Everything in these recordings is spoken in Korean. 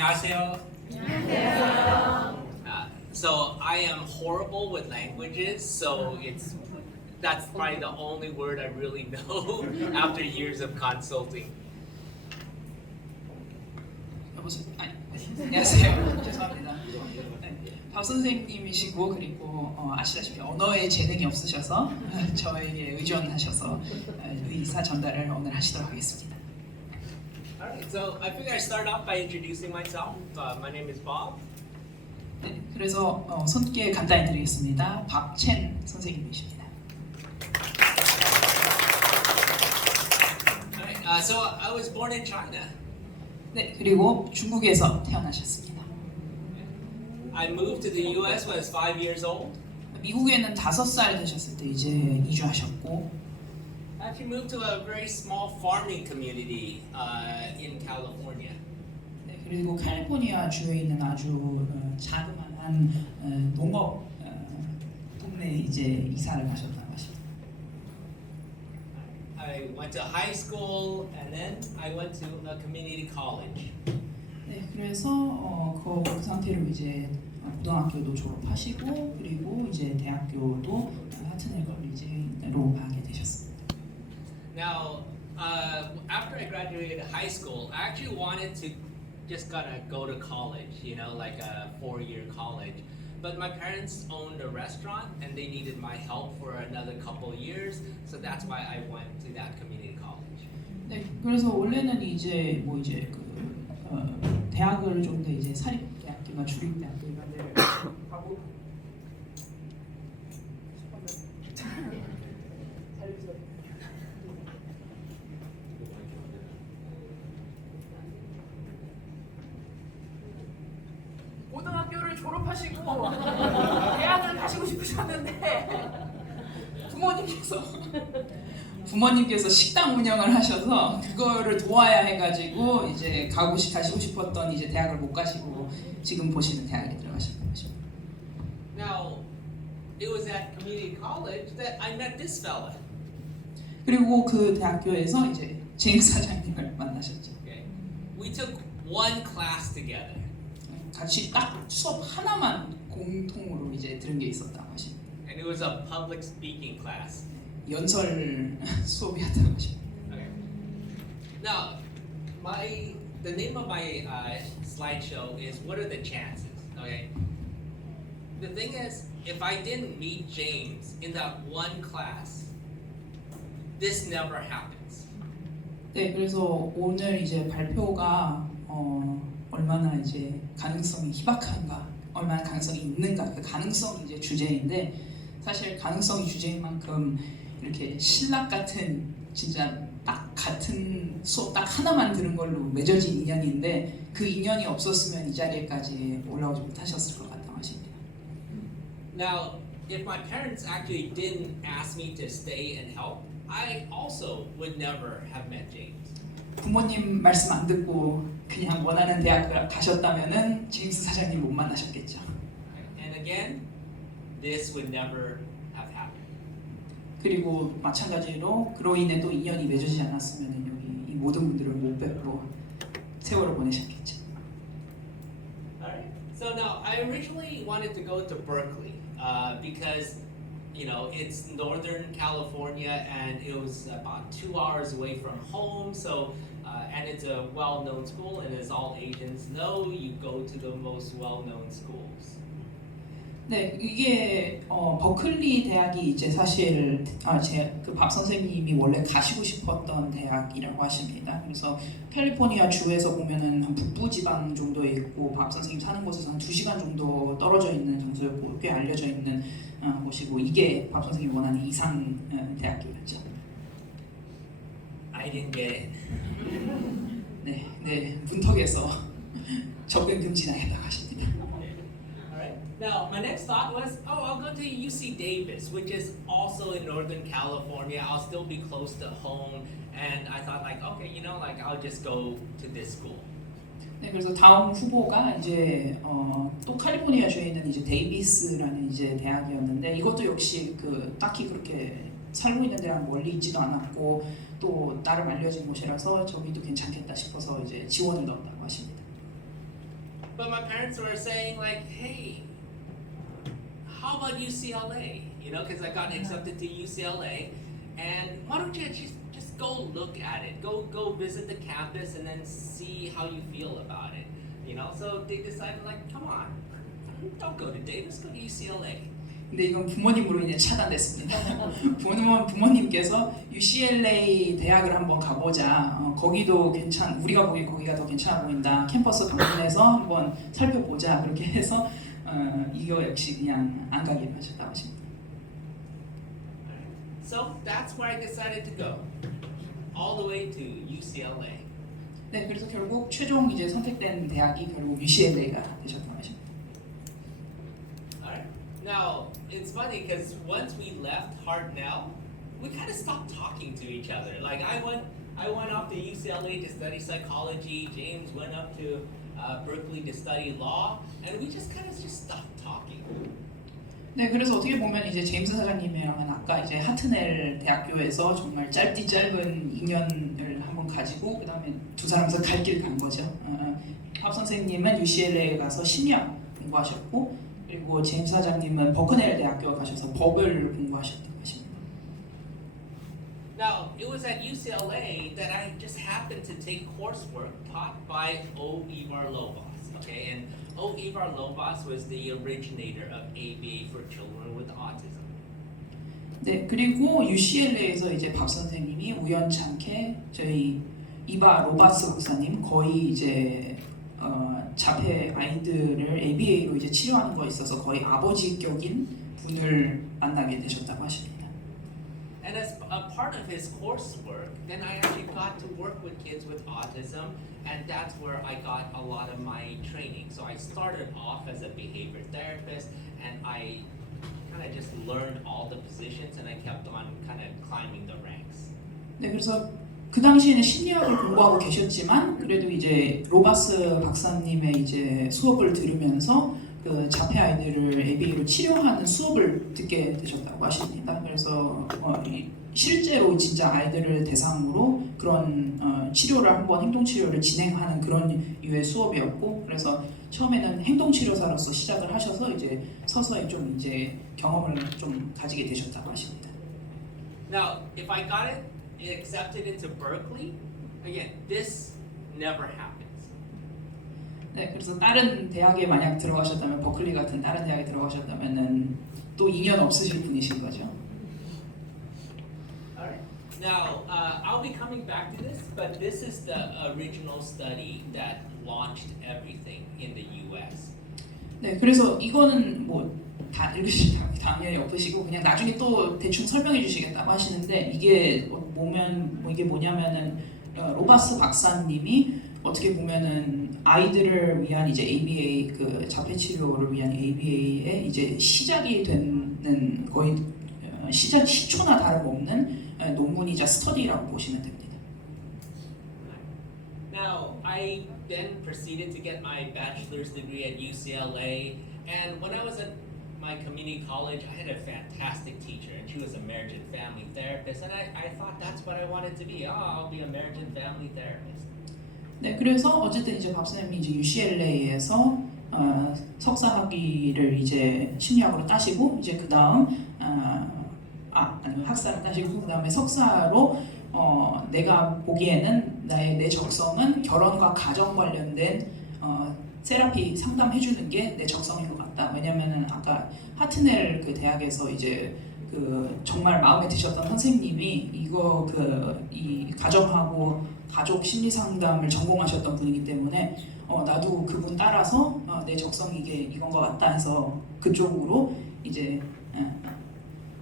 안녕하세요. 안녕하세요. So I am horrible with languages, so that's probably the only word I really know after years of consulting. 여보세요. 안녕하세요. 죄송합니다. 박 선생님이시고 그리고 아시다시피 언어에 재능이 없으셔서 저에게 의존하셔서 의사 전달을 오늘 하시도록 하겠습니다. Alright, so I figure I start off by introducing myself. My name is Bob. 네, 그래서 손께 간단히 드리겠습니다. 박첸 선생님이십니다. Alright, so I was born in China. 네, 그리고 중국에서 태어나셨습니다. I moved to the U.S. when I was 5 years old. 미국에는 5살 되셨을 때 이제 이주하셨고, I actually moved to a very small farming community in California. 네, 그리고 캘리포니아 주에 있는 아주 자그마한 농업 동네에 이제 이사를 가셨다고 하십니다. I went to high school and then I went to a community college. 네, 그래서 그 상태로 이제 고등학교도 졸업하시고 그리고 이제 대학교도 하트넬 컬리지로 가게 되셨습니다. Now, after I graduated high school, I actually wanted to just gonna go to college, you know, like a 4-year college. But my parents owned a restaurant and they needed my help for another couple years, so that's why I went to that community college. 네, 그래서 원래는 이제 뭐 이제 대학을 좀 더 이제 사립대학교나 주립대학교 이런 데를 가고 고등학교를 졸업하시고 대학을 가시고 싶으셨는데 부모님께서 식당 운영을 하셔서 그거를 도와야 해가지고 이제 가시고 싶었던 이제 대학을 못 가시고 지금 보시는 대학에 들어가신 거죠. Now, it was at community college that I met this fella. 그리고 그 대학교에서 이제 제임스 사장님을 만나셨죠. Okay, we took one class together. 같이 딱 수업 하나만 공통으로 이제 들은 게 있었다고 하십니다. And it was a public speaking class. 연설 수업이었다고 하십니다. Okay. Now, the name of my slideshow is "What are the chances?" Okay. The thing is, if I didn't meet James in that one class, this never happens. 네, 그래서 오늘 이제 발표가 얼마나 이제 가능성이 희박한가, 얼마나 가능성이 있는가, 그 가능성이 이제 주제인데 사실 가능성이 주제인 만큼 이렇게 신락 같은 진짜 딱 같은 수업 딱 하나만 들은 걸로 맺어진 인연인데 그 인연이 없었으면 이 자리에까지 올라오지 못하셨을 것 같다고 하십니다. Now, if my parents actually didn't ask me to stay and help, I also would never have met James. 부모님 말씀 안 듣고 그냥 원하는 대학 가셨다면은 제임스 사장님 못 만나셨겠죠. And again, this would never have happened. 그리고 마찬가지로 그로 인해 또 인연이 맺어지지 않았으면 여기 이 모든 분들을 못 뵙고 세월을 보내셨겠죠. Alright. So now I originally wanted to go to Berkeley because it's Northern California and it was about 2 hours away from home. So and it's a well-known school, and as all Asians know, you go to the most well-known schools. 네, 이게 버클리 대학이 이제 사실 그 박 선생님이 원래 가시고 싶었던 대학이라고 하십니다. 그래서 캘리포니아 주에서 보면은 한 북부 지방 정도에 있고 박 선생님 사는 곳에서 한 2시간 정도 떨어져 있는 장소였고 꽤 알려져 있는 곳이고 이게 박 선생님이 원하는 이상 대학교였죠. I didn't get it. 네, 문턱에서 접근 금지당했다고 하십니다. Alright. Now, my next thought was, I'll go to UC Davis, which is also in Northern California. I'll still be close to home, and I thought, okay, I'll just go to this school. 네, 그래서 다음 후보가 이제 또 캘리포니아 주에 있는 이제 데이비스라는 이제 대학이었는데 이것도 역시 딱히 그렇게 살고 있는 데랑 멀리 있지도 않았고 또 나름 알려진 곳이라서 저기도 괜찮겠다 싶어서 이제 지원을 넣었다고 하십니다. But my parents were saying like, hey, how about UCLA? You know, because I got accepted to UCLA, and why don't you just go look at it, go visit the campus, and then see how you feel about it. You know, so they decided like, come on, don't go to Davis, go to UCLA. 근데 이건 부모님으로 인해 차단됐습니다. 부모님께서 UCLA 대학을 한번 가보자. 거기도 우리가 보기 거기가 더 괜찮아 보인다. 캠퍼스 방문해서 한번 살펴보자. 그렇게 해서 이거 역시 그냥 안 가기로 하셨다고 하십니다. So that's where I decided to go, all the way to UCLA. 네, 그래서 결국 최종 이제 선택된 대학이 결국 UCLA가 되셨다고 하십니다. Alright. Now it's funny because once we left Hartnell, we kind of stopped talking to each other. Like I went off to UCLA to study psychology. James went up to Berkeley to study law, and we just kind of stopped talking. 네, 그래서 어떻게 보면 이제 제임스 사장님이랑은 아까 이제 하트넬 대학교에서 정말 짧은 인연을 한번 가지고 그다음에 두 사람서 갈 길 간 거죠. 밥 선생님은 UCLA에 가서 심리학 공부하셨고, 그리고 제임스 사장님은 버크넬 대학교 가셔서 법을 공부하셨다고 하십니다. Now it was at UCLA that I just happened to take coursework taught by O. Ivar Lovaas. Okay, and O. Ivar Lovaas was the originator of ABA for children with autism. 네, 그리고 UCLA에서 이제 밥 선생님이 우연찮게 저희 이바 로바스 박사님 거의 이제 자폐 아이들을 ABA로 이제 치료하는 거에 있어서 거의 아버지격인 분을 만나게 되셨다고 하십니다. And as a part of his coursework, then I actually got to work with kids with autism, and that's where I got a lot of my training. So I started off as a behavior therapist, and I kind of just learned all the positions, and I kept on kind of climbing the ranks. 네, 그래서 그 당시에는 심리학을 공부하고 계셨지만 그래도 이제 로바스 박사님의 이제 수업을 들으면서 그 자폐 아이들을 ABA로 치료하는 수업을 듣게 되셨다고 하십니다. 그래서 실제로 진짜 아이들을 대상으로 그런 치료를 한번 행동 치료를 진행하는 그런 유의 수업이었고, 그래서 처음에는 행동 치료사로서 시작을 하셔서 이제 서서히 좀 이제 경험을 좀 가지게 되셨다고 하십니다. Now, if I got it accepted into Berkeley, again, this never happens. 네, 그래서 다른 대학에 만약 들어가셨다면 버클리 같은 다른 대학에 들어가셨다면은 또 2년 없으실 분이신 거죠. Alright. Now, I'll be coming back to this, but this is the original study that launched everything in the U.S. 네, 그래서 이거는 뭐 다 읽으실 당연히 없으시고 그냥 나중에 또 대충 설명해 주시겠다고 하시는데 이게 이게 뭐냐면은 로바스 박사님이 어떻게 보면은 아이들을 위한 이제 ABA 그 자폐 치료를 위한 ABA의 이제 시작이 되는 거의 시초나 다름없는 논문이자 스터디라고 보시면 됩니다. Now, I then proceeded to get my bachelor's degree at UCLA, and when I was at my community college, I had a fantastic teacher, and she was a marriage and family therapist, and I thought that's what I wanted to be. Oh, I'll be a marriage and family therapist. 네, 그래서 어쨌든 이제 밥 선생님이 이제 UCLA에서 석사학위를 이제 심리학으로 따시고 이제 그 다음 학사를 따시고 그 다음에 석사로 내가 보기에는 내 적성은 결혼과 가정 관련된 세라피 상담해주는 게 내 적성인 것 같다. 왜냐면은 아까 하트넬 그 대학에서 이제 그 정말 마음에 드셨던 선생님이 이 가정하고 가족 심리 상담을 전공하셨던 분이기 때문에 나도 그분 따라서 내 적성이 이건 것 같다 해서 그쪽으로 이제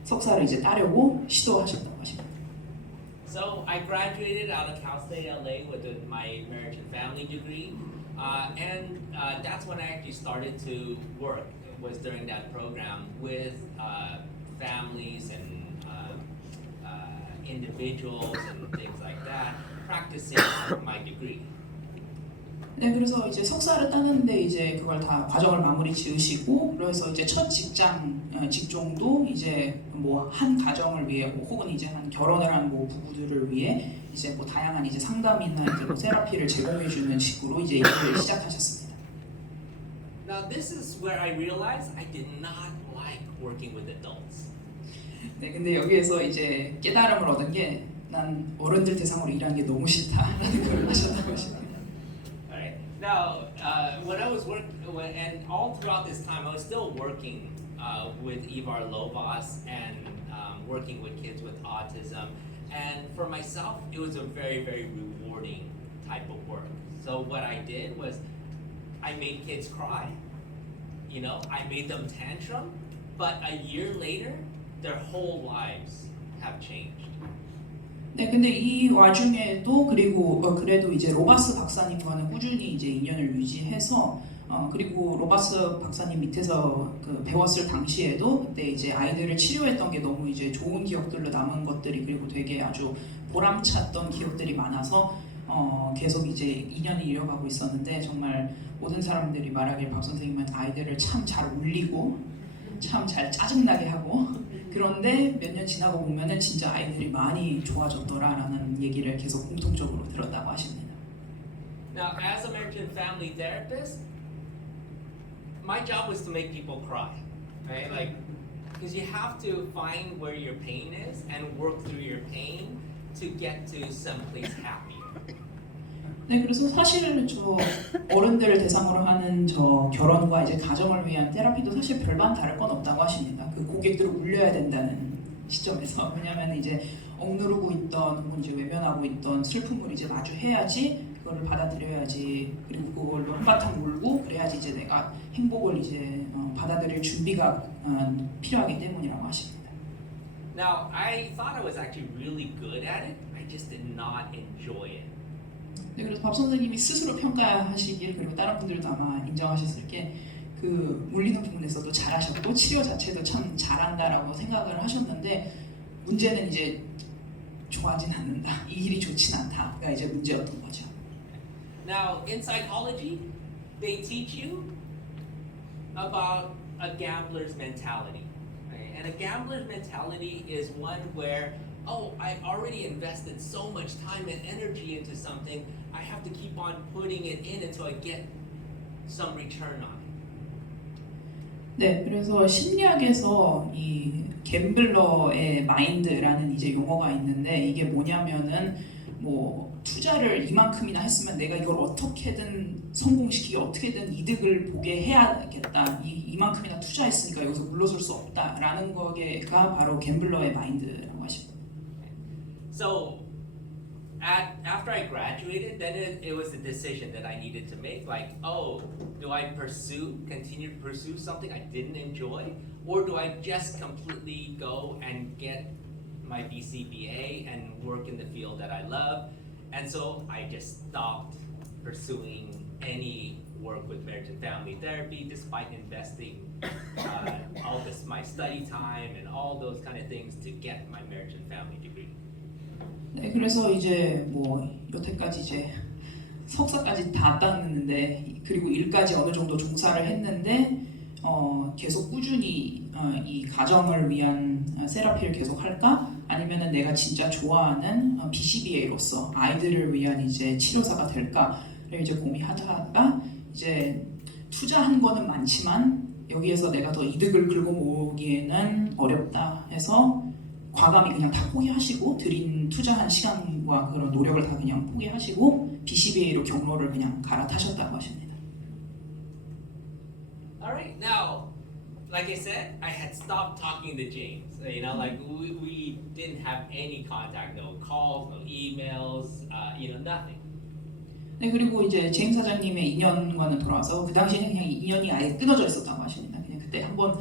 석사를 이제 따려고 시도하셨다고 하십니다. So I graduated out of Cal State LA with my marriage and family degree, and that's when I actually started to work. It was during that program with families and individuals and things like that, practicing my degree. 네, 그래서 이제 석사를 따는데 이제 그걸 다 과정을 마무리 지으시고 그래서 이제 첫 직종도 이제 뭐 한 가정을 위해 혹은 이제 한 결혼을 한 뭐 부부들을 위해 이제 뭐 다양한 이제 상담이나 이제 뭐 세라피를 제공해 주는 식으로 이제 일을 시작하셨습니다. Now this is where I realized I did not like working with adults. 네, 근데 여기에서 이제 깨달음을 얻은 게 난 어른들 대상으로 일하는 게 너무 싫다라는 걸 하셨다고 하십니다. Alright. Now, when I was and all throughout this time, I was still working with Ivar Lovas and working with kids with autism. And for myself, it was a very, very rewarding type of work. So what I did was, I made kids cry. You know, I made them tantrum, but a year later, their whole lives have changed. 네, 근데 이 와중에도 그리고 그래도 이제 로바스 박사님과는 꾸준히 이제 인연을 유지해서 그리고 로바스 박사님 밑에서 그 배웠을 당시에도 그때 이제 아이들을 치료했던 게 너무 이제 좋은 기억들로 남은 것들이 그리고 되게 아주 보람찼던 기억들이 많아서 계속 이제 인연이 이어가고 있었는데 정말 모든 사람들이 말하길 박 선생님은 아이들을 참 잘 울리고 참 잘 짜증나게 하고 그런데 몇 년 지나고 보면은 진짜 아이들이 많이 좋아졌더라라는 얘기를 계속 공통적으로 들었다고 하십니다. Now, as a marriage and family therapist, my job was to make people cry, right? Like, because you have to find where your pain is and work through your pain to get to someplace happy. 네, 그래서 사실은 저 어른들을 대상으로 하는 저 결혼과 이제 가정을 위한 테라피도 사실 별반 다를 건 없다고 하십니다. 그 고객들을 울려야 된다는 시점에서 왜냐하면 이제 억누르고 있던 혹은 이제 외면하고 있던 슬픔을 이제 마주해야지 그거를 받아들여야지 그리고 그걸로 한바탕 울고 그래야지 이제 내가 행복을 이제 받아들일 준비가 필요하기 때문이라고 하십니다. Now, I thought I was actually really good at it. I just did not enjoy it. 네, 그래서 밥 선생님이 스스로 평가하시길 그리고 다른 분들도 아마 인정하셨을 게 그 물리는 부분에서도 잘하셨고 치료 자체도 참 잘한다라고 생각을 하셨는데 문제는 이제 좋아하진 않는다. 이 일이 좋진 않다가 이제 문제였던 거죠. Now, in psychology, they teach you about a gambler's mentality. Right? And a gambler's mentality is one where, oh, I already invested so much time and energy into something, I have to keep on putting it in until I get some return on it. 네, 그래서 심리학에서 이 갬블러의 마인드라는 이제 용어가 있는데 이게 뭐냐면은 뭐 투자를 이만큼이나 했으면 내가 이걸 어떻게든 성공시키게 어떻게든 이득을 보게 해야겠다. 이만큼이나 투자했으니까 여기서 물러설 수 없다라는 거가 바로 갬블러의 마인드라고 하십니다. So, after I graduated, then it was a decision that I needed to make. Like, oh, do I continue to pursue something I didn't enjoy, or do I just completely go and get my BCBA and work in the field that I love? And so I just stopped pursuing any work with marriage and family therapy, despite investing all this my study time and all those kind of things to get my marriage and family degree. 네, 그래서 이제 뭐 여태까지 이제 석사까지 다 땄는데 그리고 일까지 어느 정도 종사를 했는데 계속 꾸준히 이 가정을 위한 세라피를 계속 할까? 아니면은 내가 진짜 좋아하는 BCBA로서 아이들을 위한 이제 치료사가 될까를 이제 고민하다가 이제 투자한 거는 많지만 여기에서 내가 더 이득을 긁어 모으기에는 어렵다 해서 과감히 그냥 다 포기하시고 들인 투자한 시간과 그런 노력을 다 그냥 포기하시고 BCBA로 경로를 그냥 갈아타셨다고 하십니다. Alright, now, like I said, I had stopped talking to James. You know, like we didn't have any contact, no calls, no emails, nothing. 네, 그리고 이제 제임스 사장님의 인연과는 돌아와서 그 당시에는 그냥 인연이 아예 끊어져 있었다고 하십니다. 그냥 그때 한번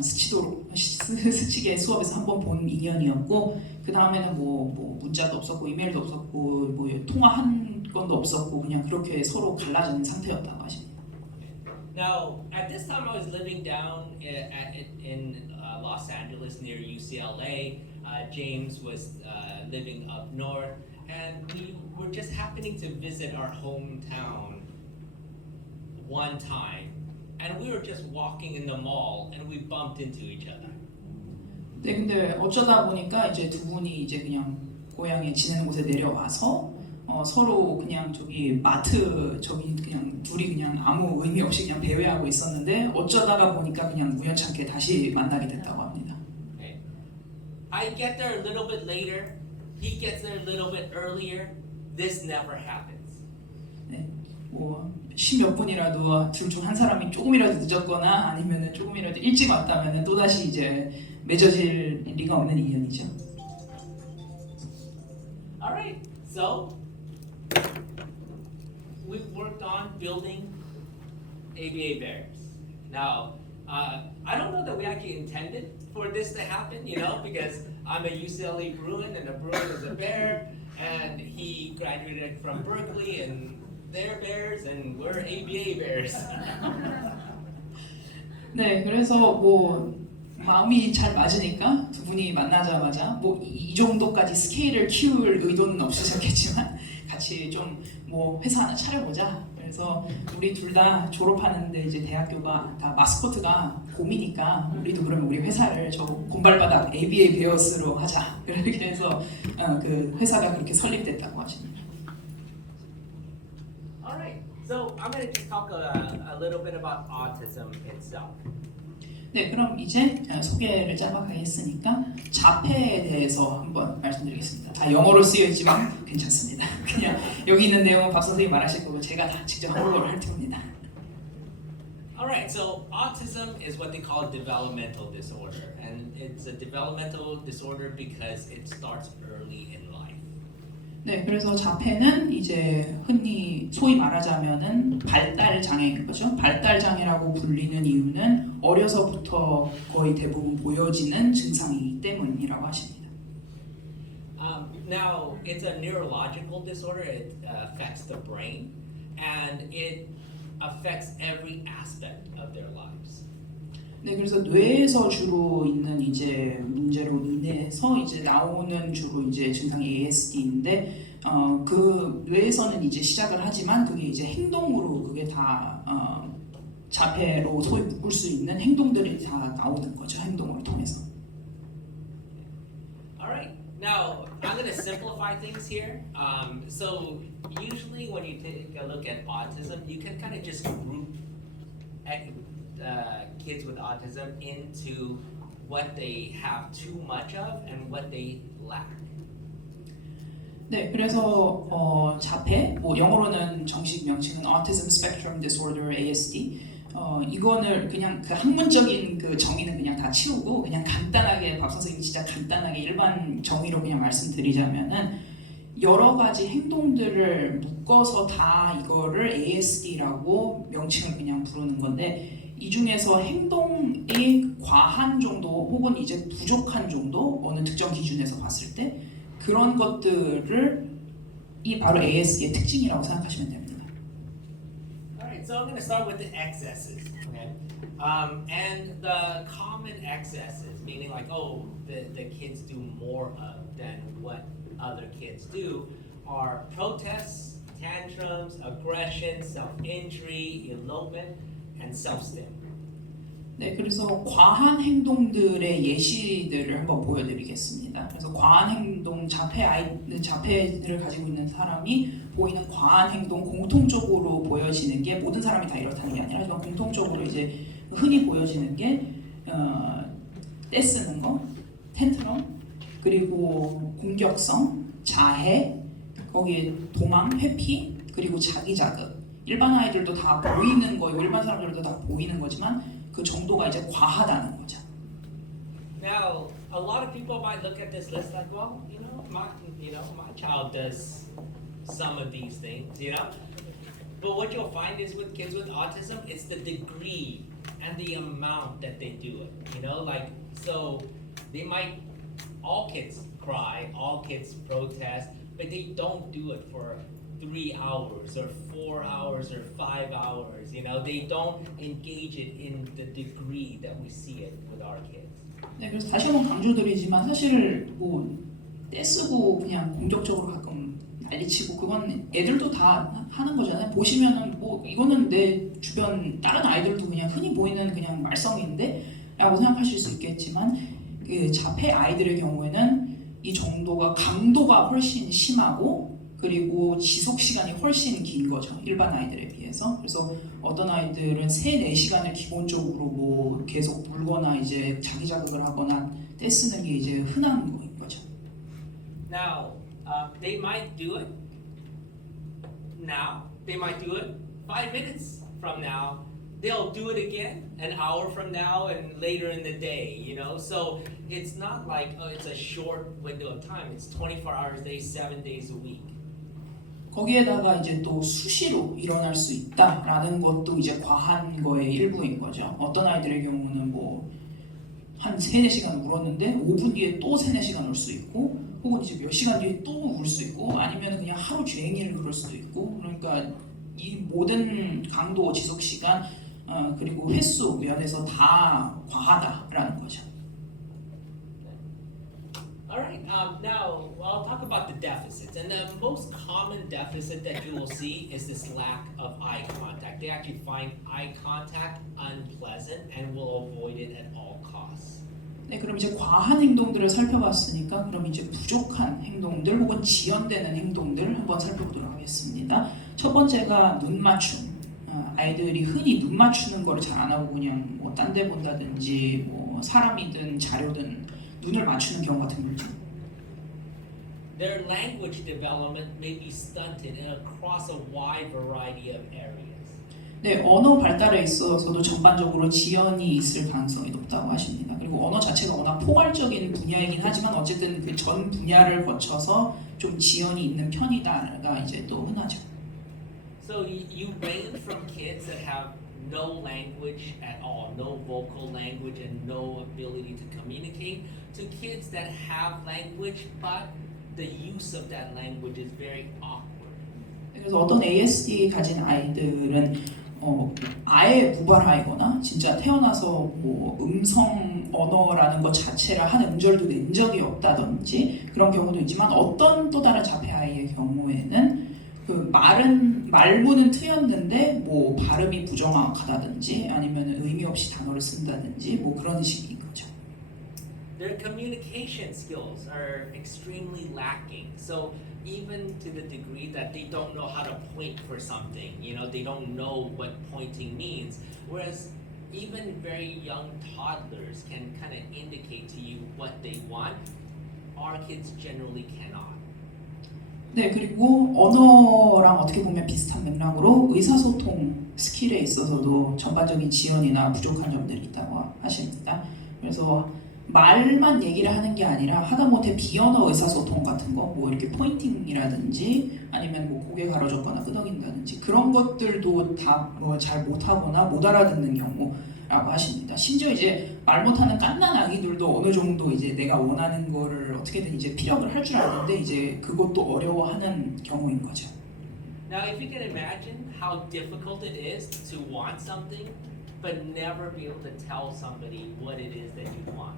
스치게 수업에서 한번 본 인연이었고 그 다음에는 뭐 문자도 없었고 이메일도 없었고 뭐 통화한 건도 없었고 그냥 그렇게 서로 갈라진 상태였다고 하십니다. Now, at this time, I was living down in Los Angeles near UCLA. James was living up north, and we were just happening to visit our hometown one time. And we were just walking in the mall, and we bumped into each other. 네, 근데 어쩌다 보니까 이제 두 분이 이제 그냥 고향에 지내는 곳에 내려와서 서로 그냥 저기 마트 저기 그냥 둘이 그냥 아무 의미 없이 그냥 배회하고 있었는데 어쩌다가 보니까 그냥 우연찮게 다시 만나게 됐다고 합니다. Okay. I get there a little bit later. He gets there a little bit earlier. This never happens. 뭐 십몇 분이라도 둘 중 한 사람이 조금이라도 늦었거나 아니면은 조금이라도 일찍 왔다면은 또 다시 이제 맺어질 리가 없는 인연이죠. All right. So we've worked on building ABA bears. Now, I don't know that we actually intended for this to happen, you know, because I'm a UCLA Bruin and a Bruin is a bear, and he graduated from Berkeley and they're bears and we're ABA bears. 네, 그래서 뭐 마음이 잘 맞으니까 두 분이 만나자마자 뭐 이 정도까지 스케일을 키울 의도는 없으셨겠지만 같이 좀 뭐 회사 하나 차려보자. 그래서 우리 둘 다 졸업하는데 이제 대학교가 다 마스코트가 곰이니까 우리도 그러면 우리 회사를 저 곰발바닥 ABA 베어스로 하자. 그렇게 해서 그 회사가 그렇게 설립됐다고 하십니다. All right. So I'm going to just talk a little bit about autism itself. 네, 그럼 이제 소개를 짜박하게 했으니까 자폐에 대해서 한번 말씀드리겠습니다. 다 영어로 쓰여 있지만 괜찮습니다. 그냥 여기 있는 내용은 박 선생님이 말하실 거고 제가 다 직접 한국어로 할 테입니다. Alright, so autism is what they call developmental disorder. And it's a developmental disorder because it starts early in life. 네, 그래서 자폐는 이제 흔히 소위 말하자면은 발달 장애인 거죠. 발달 장애라고 불리는 이유는 어려서부터 거의 대부분 보여지는 증상이기 때문이라고 하십니다. Now, it's a neurological disorder. It affects the brain, and it affects every aspect of their lives. 네, 그래서 뇌에서 주로 있는 이제 문제로 인해서 이제 나오는 주로 이제 증상이 ASD인데 그 뇌에서는 이제 시작을 하지만 그게 이제 행동으로 그게 다 자폐로 소위 묶을 수 있는 행동들이 다 나오는 거죠. 행동을 통해서. All right. Now, I'm going to simplify things here. So, usually when you take a look at autism, you can kind of just group kids with autism into what they have too much of and what they lack. 네, 그래서 자폐, 뭐 영어로는 정식 명칭은 Autism Spectrum Disorder (ASD). 이거를 그냥 그 학문적인 그 정의는 그냥 다 치우고 그냥 간단하게 박 선생님 진짜 간단하게 일반 정의로 그냥 말씀드리자면은 여러 가지 행동들을 묶어서 다 이거를 ASD라고 명칭을 그냥 부르는 건데 이 중에서 행동이 과한 정도 혹은 이제 부족한 정도 어느 특정 기준에서 봤을 때 그런 것들을 이 바로 ASD의 특징이라고 생각하시면 됩니다. Alright, so I'm going to start with the excesses. Okay? And the common excesses, meaning like, oh, the kids do more of than what other kids do, are protests, tantrums, aggression, self-injury, elopement, and self-stim. 네, 그래서 과한 행동들의 예시들을 한번 보여드리겠습니다. 그래서 과한 행동, 자폐를 가지고 있는 사람이 보이는 과한 행동, 공통적으로 보여지는 게 모든 사람이 다 이렇다는 게 아니라 하지만 공통적으로 이제 흔히 보여지는 게 떼쓰는 거, 텐트럼, 그리고 공격성, 자해, 거기에 도망, 회피, 그리고 자기 자극. 일반 아이들도 다 보이는 거예요. 일반 사람들도 다 보이는 거지만 그 정도가 이제 과하다는 거죠. Now, a lot of people might look at this list like, well, my child does some of these things, you know. But what you'll find is with kids with autism, it's the degree and the amount that they do it. You know, like so, they might all kids cry, all kids protest, but they don't do it for 3 hours or 4 hours or 5 hours. You know, they don't engage it in the degree that we see it with our kids. 네, 그래서 다시 한번 강조드리지만 사실 뭐 떼쓰고 그냥 공격적으로 가끔 난리치고 그건 애들도 다 하는 거잖아요. 보시면은 뭐 이거는 내 주변 다른 아이들도 그냥 흔히 보이는 그냥 말썽인데라고 생각하실 수 있겠지만 그 자폐 아이들의 경우에는 이 정도가 강도가 훨씬 심하고 그 그리고 지속 시간이 훨씬 긴 거죠. 일반 아이들에 비해서. 그래서 어떤 아이들은 3-4시간을 기본적으로 뭐 계속 물거나 이제 자기 자극을 하거나 떼쓰는 게 이제 흔한 거인 거죠. Now, they might do it now. They might do it 5 minutes from now. They'll do it again an hour from now and later in the day, you know? So it's not like, oh, it's a short window of time. It's 24 hours a day, 7 days a week. 거기에다가 이제 또 수시로 일어날 수 있다라는 것도 이제 과한 거의 일부인 거죠. 어떤 아이들의 경우는 뭐 한 3-4시간 울었는데 5분 뒤에 또 3-4시간 울 수 있고 혹은 이제 몇 시간 뒤에 또 울 수 있고 아니면 그냥 하루 종일 그럴 수도 있고 그러니까 이 모든 강도, 지속 시간 그리고 횟수 면에서 다 과하다라는 거죠. All right, now I'll talk about the deficits. And the most common deficit that you will see is this lack of eye contact. They actually find eye contact unpleasant and will avoid it at all costs. 네, 그럼 이제 과한 행동들을 살펴봤으니까 그럼 이제 부족한 행동들 혹은 지연되는 행동들 한번 살펴보도록 하겠습니다. 첫 번째가 눈 맞춤. 아이들이 흔히 눈 맞추는 거를 잘 안 하고 그냥 뭐 딴 데 본다든지 뭐 사람이든 자료든 눈을 맞추는 경우 같은 거죠. Their language development may be stunted across a wide variety of areas. 네, 언어 발달에 있어서도 전반적으로 지연이 있을 가능성이 높다고 하십니다. 그리고 언어 자체가 워낙 포괄적인 분야이긴 하지만 어쨌든 그 전 분야를 거쳐서 좀 지연이 있는 편이다가 이제 또 흔하죠. So you range from kids that have no language at all, no vocal language and no ability to communicate, to kids that have language but the use of that language is very awkward. 그래서 어떤 ASD 가진 아이들은 아예 무발하거나 진짜 태어나서 뭐 음성 언어라는 것 자체를 한 음절도 낸 적이 없다든지 그런 경우도 있지만 어떤 또 다른 자폐 아이의 경우에는 그 말문은 트였는데 뭐 발음이 부정확하다든지 아니면 의미 없이 단어를 쓴다든지 뭐 그런 식인 거죠. Their communication skills are extremely lacking. So even to the degree that they don't know how to point for something, you know, they don't know what pointing means. Whereas even very young toddlers can kind of indicate to you what they want. Our kids generally cannot. 네, 그리고 언어랑 어떻게 보면 비슷한 맥락으로 의사소통 스킬에 있어서도 전반적인 지연이나 부족한 점들이 있다고 하십니다. 그래서 말만 얘기를 하는 게 아니라 하다못해 비언어 의사소통 같은 거, 뭐 이렇게 포인팅이라든지 아니면 뭐 고개 가로젓거나 끄덕인다든지 그런 것들도 다 뭐 잘 못하거나 못 알아듣는 경우라고 하십니다. 심지어 이제 말 못하는 갓난 아기들도 어느 정도 이제 내가 원하는 거를 어떻게든 이제 피력을 할 줄 아는데 이제 그것도 어려워하는 경우인 거죠. Now, if you can imagine how difficult it is to want something, but never be able to tell somebody what it is that you want.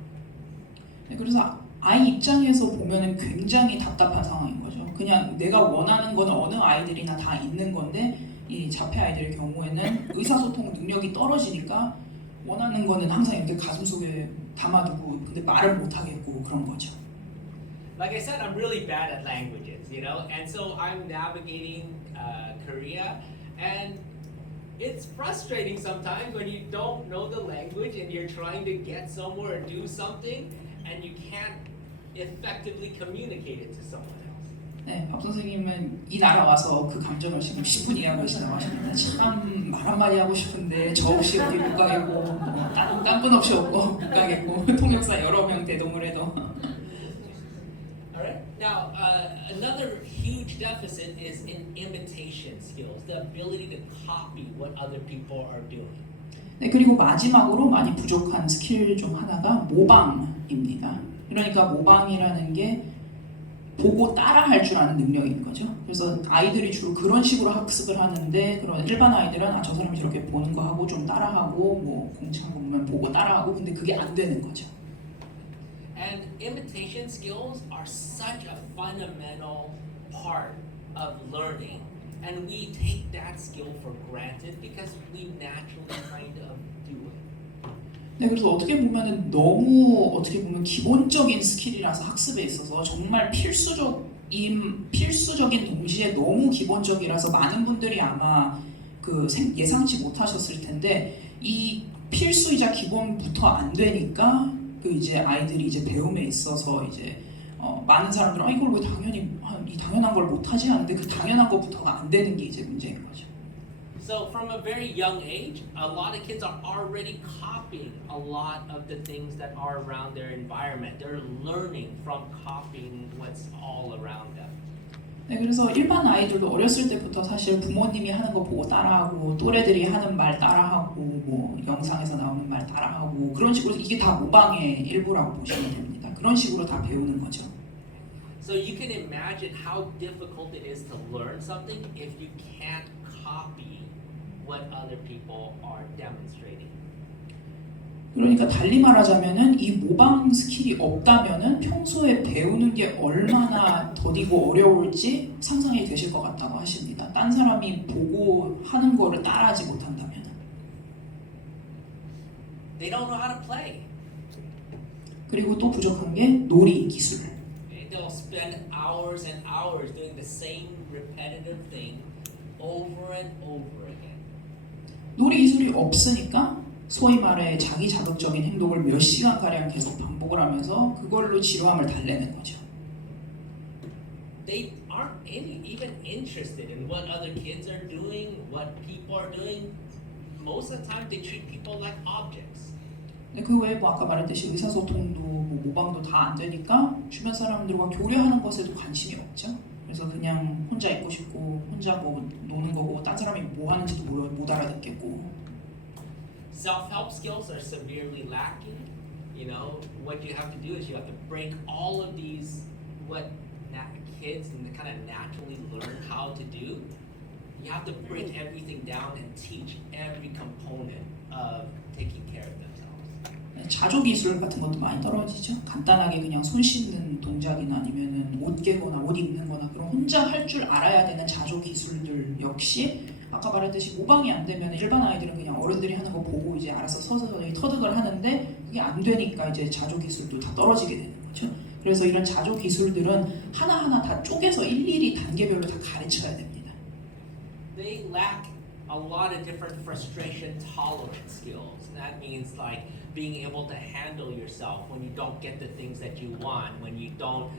네, 그래서 아이 입장에서 보면은 굉장히 답답한 상황인 거죠. 그냥 내가 원하는 건 어느 아이들이나 다 있는 건데 이 자폐 아이들의 경우에는 의사소통 능력이 떨어지니까 원하는 거는 항상 이렇게 가슴속에 담아두고 근데 말을 못 하겠고 그런 거죠. Like I said, I'm really bad at languages, you know, and so I'm navigating Korea, and it's frustrating sometimes when you don't know the language and you're trying to get somewhere or do something, and you can't effectively communicate it to someone else. 네, 박 선생님은 이 나라 와서 그 감정을 지금 10분 이해하고 계시다고 하셨는데 참 말 한마디 하고 싶은데 저 없이 어디 못 가겠고 딴 분 없이 없고 못 가겠고 통역사 여러 명 대동을 해도 Alright. Now, another huge deficit is in imitation skills, the ability to copy what other people are doing. 네, 그리고 마지막으로 많이 부족한 스킬 중 하나가 모방입니다. 그러니까 모방이라는 게 보고 따라할 줄 아는 능력인 거죠. 그래서 아이들이 주로 그런 식으로 학습을 하는데 그런 일반 아이들은 저 사람이 저렇게 보는 거 하고 좀 따라하고 뭐 공책 보면 보고 따라하고 근데 그게 안 되는 거죠. And imitation skills are such a fundamental part of learning. And we take that skill for granted because we naturally kind of do it. 네, 그래서 어떻게 보면은 너무 어떻게 보면 기본적인 스킬이라서 학습에 있어서 정말 필수적 필수적인 동시에 너무 기본적이라서 많은 분들이 아마 예상치 못하셨을 텐데 이 필수이자 기본부터 안 되니까 이제 아이들이 이제 배움에 있어서 이제 많은 사람들은 이걸 왜 당연히 이 당연한 걸 못하지 않는데 그 당연한 것부터가 안 되는 게 이제 문제인 거죠. So from a very young age, a lot of kids are already copying a lot of the things that are around their environment. They're learning from copying what's all around them. 네, 그래서 일반 아이들도 어렸을 때부터 사실 부모님이 하는 거 보고 따라하고 또래들이 하는 말 따라하고 뭐 영상에서 나오는 말 따라하고 그런 식으로 이게 다 모방의 일부라고 보시면 됩니다. 그런 식으로 다 배우는 거죠. So you can imagine how difficult it is to learn something if you can't copy what other people are demonstrating. 그러니까 달리 말하자면은 이 모방 스킬이 없다면은 평소에 배우는 게 얼마나 더디고 어려울지 상상이 되실 것 같다고 하십니다. 딴 사람이 보고 하는 거를 따라하지 못한다면. They don't know how to play. 그리고 또 부족한 게 놀이 기술. They'll spend hours and hours doing the same repetitive thing over and over again. 놀이 기술이 없으니까 소위 말해 자기 자극적인 행동을 몇 시간가량 계속 반복을 하면서 그걸로 지루함을 달래는 거죠. They aren't even interested in what other kids are doing, what people are doing. Most of the time they treat people like objects. 그 외에 뭐 아까 말했듯이 의사소통도 뭐 모방도 다 안 되니까 주변 사람들과 교류하는 것에도 관심이 없죠. 그래서 그냥 혼자 있고 싶고 혼자 뭐 노는 거고 딴 사람이 뭐 하는지도 못 알아듣겠고. Self-help skills are severely lacking. You know, what you have to do is you have to break all of these what kids kind of naturally learn how to do. You have to break everything down and teach every component of taking care of themselves. 자조 기술 같은 것도 많이 떨어지죠. 간단하게 그냥 손 씻는 동작이나 아니면은 옷 개거나 옷 입는거나 그런 혼자 할 줄 알아야 되는 자조 기술들 역시 아까 말했듯이 모방이 안 되면 일반 아이들은 그냥 어른들이 하는 거 보고 이제 알아서 서서히 터득을 하는데 그게 안 되니까 이제 자조 기술도 다 떨어지게 되는 거죠. 그래서 이런 자조 기술들은 하나하나 다 쪼개서 일일이 단계별로 다 가르쳐야 됩니다. They lack a lot of different frustration tolerance skills. That means like being able to handle yourself when you don't get the things that you want, when you don't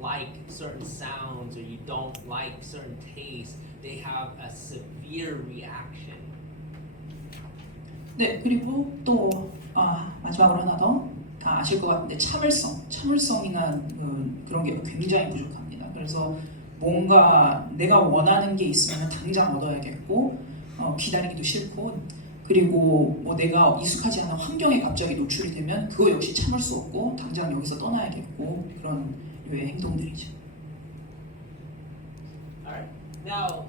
like certain sounds or you don't like certain tastes. They have a severe reaction. 네, 그리고 또 마지막으로 하나 더 아실 것 같은데 참을성이나 그런 게 굉장히 부족합니다. 그래서 뭔가 내가 원하는 게 있으면 당장 얻어야겠고 기다리기도 싫고 그리고 뭐 내가 익숙하지 않은 환경에 갑자기 노출이 되면 그거 역시 참을 수 없고 당장 여기서 떠나야겠고 그런 류의 행동들이죠. Alright. Now,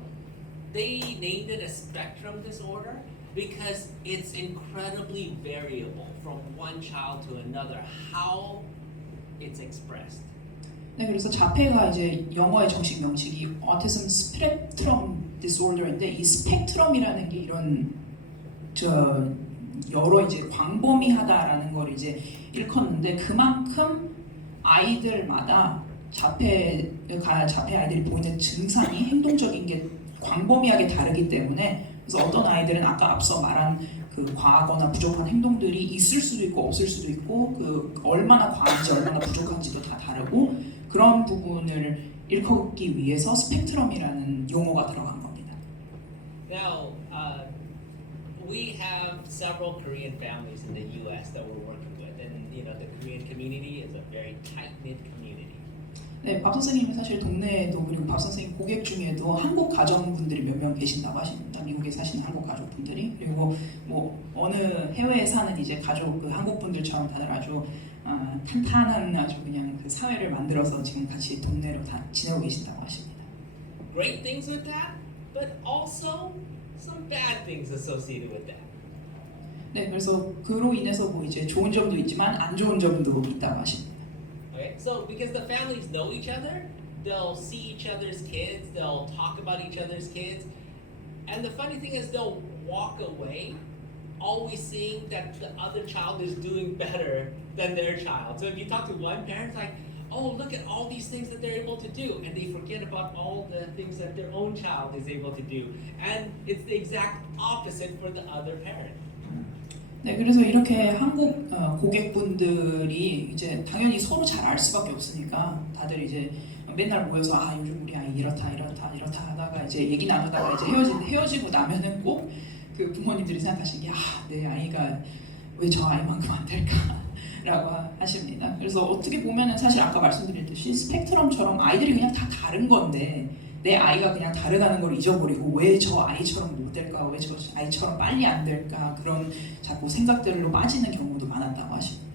they named it a spectrum disorder because it's incredibly variable from one child to another how it's expressed. 네, 그래서 자폐가 이제 영어의 정식 명칭이 Autism Spectrum Disorder인데 이 스펙트럼이라는 게 이런 여러 이제 광범위하다라는 걸 이제 일컫는데 그만큼 아이들마다 자폐 아이들이 보이는 증상이 행동적인 게 광범위하게 다르기 때문에 그래서 어떤 아이들은 아까 앞서 말한 그 과하거나 부족한 행동들이 있을 수도 있고 없을 수도 있고 그 얼마나 과한지 얼마나 부족한지도 다 다르고 그런 부분을 일컫기 위해서 스펙트럼이라는 용어가 들어간 겁니다. Now, we have several Korean families in the U.S. that we're working with, and you know the Korean community is a very tight-knit community. 네, 밥 선생님은 사실 동네에도 그리고 밥 선생님 고객 중에도 한국 가정분들이 몇 명 계신다고 하십니다. 미국에 사시는 한국 가족분들이 그리고 뭐 어느 해외에 사는 이제 가족 그 한국 분들처럼 다들 아주 탄탄한 아주 그냥 그 사회를 만들어서 지금 같이 동네로 다 지내고 계신다고 하십니다. Great things with that, but also some bad things associated with that. 네, 그래서 그로 인해서 뭐 이제 좋은 점도 있지만 안 좋은 점도 있다고 하십니다. Okay, so because the families know each other, they'll see each other's kids, they'll talk about each other's kids, and the funny thing is they'll walk away always seeing that the other child is doing better than their child. So if you talk to one parent, it's like, oh, look at all these things that they're able to do, and they forget about all the things that their own child is able to do. And it's the exact opposite for the other parent. 네, 그래서 이렇게 한국 고객분들이 이제 당연히 서로 잘 알 수밖에 없으니까 다들 이제 맨날 모여서 아 요즘 우리 아이 이렇다 하다가 이제 얘기 나누다가 이제 헤어지고 나면은 꼭 그 부모님들이 생각하시기에 아 내 아이가 왜 저 아이만큼 안 될까라고 하십니다. 그래서 어떻게 보면은 사실 아까 말씀드렸듯이 스펙트럼처럼 아이들이 그냥 다 다른 건데 내 아이가 그냥 다르다는 걸 잊어버리고 왜 저 아이처럼 못 될까, 왜 저 아이처럼 빨리 안 될까 그런 자꾸 생각들로 빠지는 경우도 많았다고 하십니다.